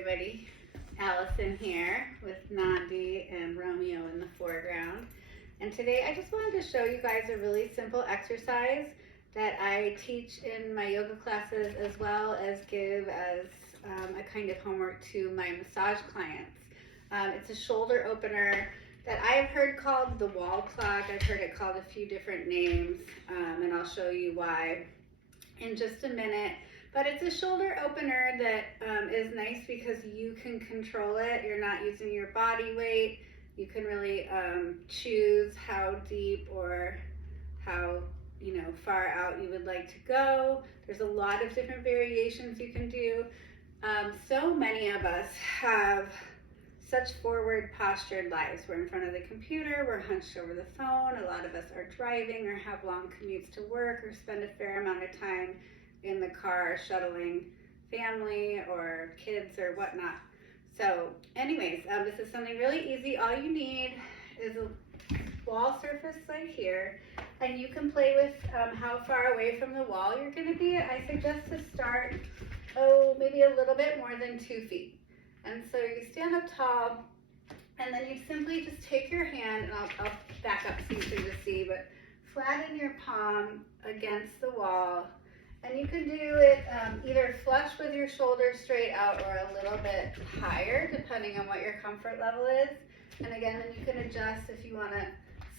everybody. Allison here with Nandi and Romeo in the foreground. And today I just wanted to show you guys a really simple exercise that I teach in my yoga classes as well as give as a kind of homework to my massage clients. It's a shoulder opener that I've heard called the wall clock. I've heard it called a few different names, and I'll show you why in just a minute. But it's a shoulder opener that is nice because you can control it. You're not using your body weight. You can really choose how deep or how far out you would like to go. There's a lot of different variations you can do. So many of us have such forward postured lives. We're in front of the computer, we're hunched over the phone. A lot of us are driving or have long commutes to work or spend a fair amount of time in the car shuttling family or kids or whatnot. So anyways, this is something really easy. All you need is a wall surface like here, and you can play with how far away from the wall you're going to be. I suggest to start, maybe a little bit more than 2 feet. And so you stand up tall, and then you simply just take your hand, and I'll back up so you can just see, but flatten your palm against the wall. And you can do it either flush with your shoulders straight out or a little bit higher, depending on what your comfort level is. And again, then you can adjust if you want a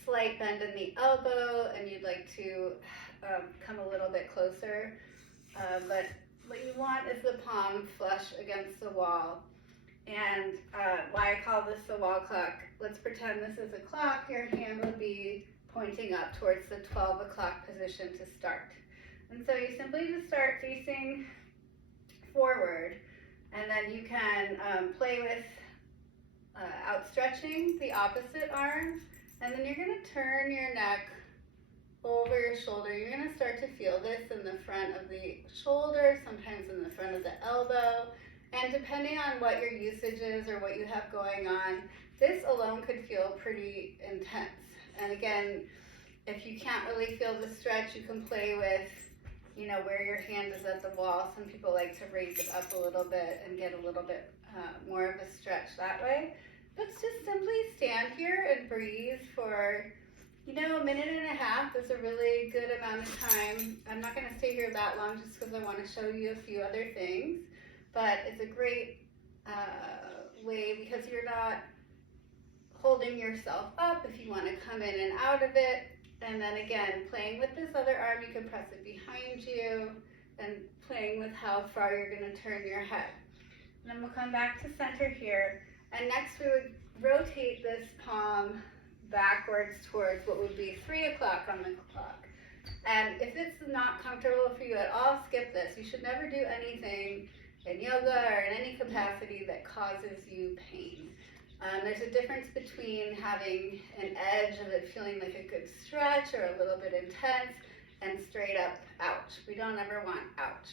slight bend in the elbow and you'd like to come a little bit closer. But what you want is the palm flush against the wall. And why I call this the wall clock, let's pretend this is a clock. Your hand would be pointing up towards the 12 o'clock position to start. And so you simply just start facing forward, and then you can play with outstretching the opposite arm, and then you're going to turn your neck over your shoulder. You're going to start to feel this in the front of the shoulder, sometimes in the front of the elbow, and depending on what your usage is or what you have going on, this alone could feel pretty intense. And again, if you can't really feel the stretch, you can play with where your hand is at the wall. Some people like to raise it up a little bit and get a little bit more of a stretch that way. Let's just simply stand here and breathe for, a minute and a half is a really good amount of time. I'm not going to stay here that long just because I want to show you a few other things, but it's a great way because you're not holding yourself up if you want to come in and out of it. And then again, playing with this other arm, you can press it behind you and playing with how far you're going to turn your head. And then we'll come back to center here. And next we would rotate this palm backwards towards what would be 3 o'clock on the clock. And if it's not comfortable for you at all, skip this. You should never do anything in yoga or in any capacity that causes you pain. There's a difference between having an edge of it feeling like a good stretch or a little bit intense and straight up ouch. We don't ever want ouch.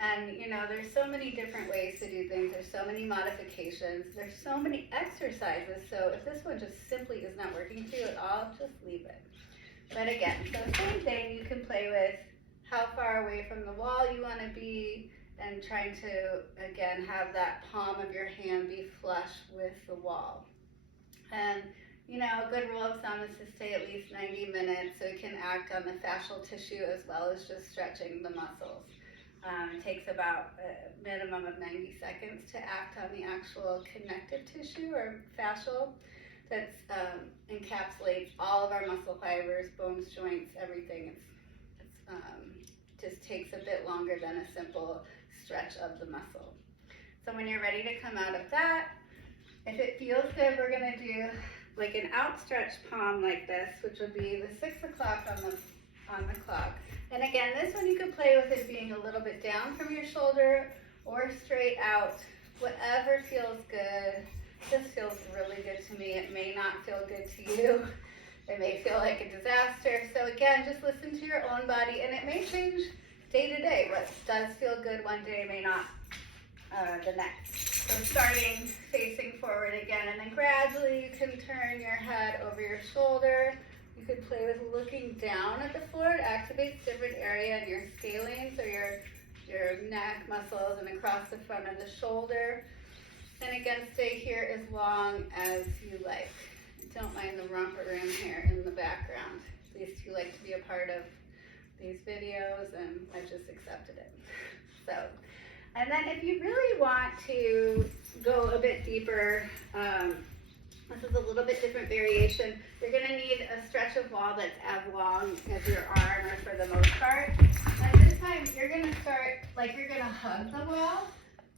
And there's so many different ways to do things. There's so many modifications. There's so many exercises. So if this one just simply is not working for you at all, just leave it. But again, so same thing, you can play with how far away from the wall you want to be, and trying to, again, have that palm of your hand be flush with the wall. And, a good rule of thumb is to stay at least 90 minutes so it can act on the fascial tissue as well as just stretching the muscles. It takes about a minimum of 90 seconds to act on the actual connective tissue or fascial that encapsulates all of our muscle fibers, bones, joints, everything. It just takes a bit longer than a simple stretch of the muscle. So when you're ready to come out of that, if it feels good, we're going to do like an outstretched palm like this, which would be the 6 o'clock on the clock. And again, this one you could play with it being a little bit down from your shoulder or straight out, whatever feels good. This feels really good to me. It may not feel good to you. It may feel like a disaster. So again, just listen to your own body, and it may change day to day. What does feel good one day may not the next. So starting facing forward again, and then gradually you can turn your head over your shoulder. You could play with looking down at the floor. It activates different area in your scalene, so your neck muscles and across the front of the shoulder. And again, stay here as long as you like. Don't mind the romper room here in the background. These two like to be a part of these videos, and I just accepted it. So, and then if you really want to go a bit deeper, this is a little bit different variation. You're gonna need a stretch of wall that's as long as your arm, or for the most part. And this time you're gonna start, like you're gonna hug the wall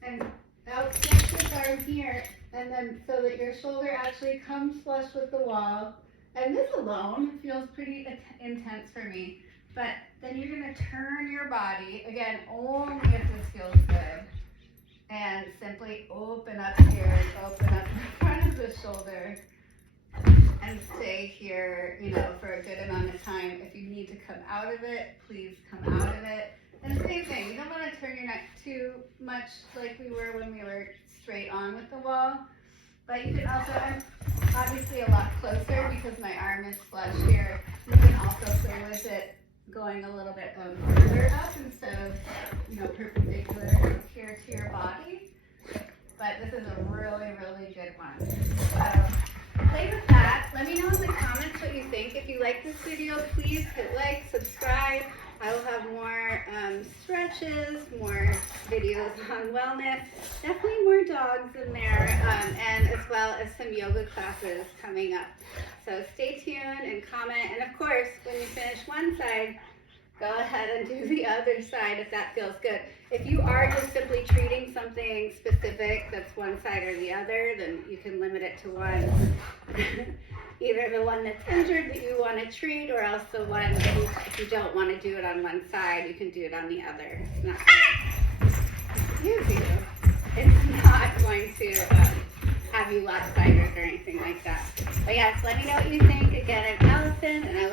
and outstretch this arm here, and then so that your shoulder actually comes flush with the wall. And this alone feels pretty intense for me. But then you're gonna turn your body, again, only if this feels good. And simply open up here, open up the front of the shoulder, and stay here, you know, for a good amount of time. If you need to come out of it, please come out of it. And same thing, you don't want to turn your neck too much like we were when we were straight on with the wall. But you can also, I'm obviously a lot closer because my arm is flush here. You can also play with it going a little bit further up instead of, you know, perpendicular here to your body. But this is a really, really good one. So play with that. Let me know in the comments what you think. If you like this video, please hit like, subscribe. I will have more stretches, more videos on wellness, definitely more dogs in there, and as well as some yoga classes coming up. So stay tuned and comment. And of course, when you finish one side, go ahead and do the other side if that feels good. If you are just simply treating something specific that's one side or the other, then you can limit it to one. Either the one that's injured that you want to treat, or else the one that if you don't want to do it on one side, you can do it on the other. It's not It's not going to have you lopsided or anything like that. But yes, let me know what you think. Again, I'm Allison, and I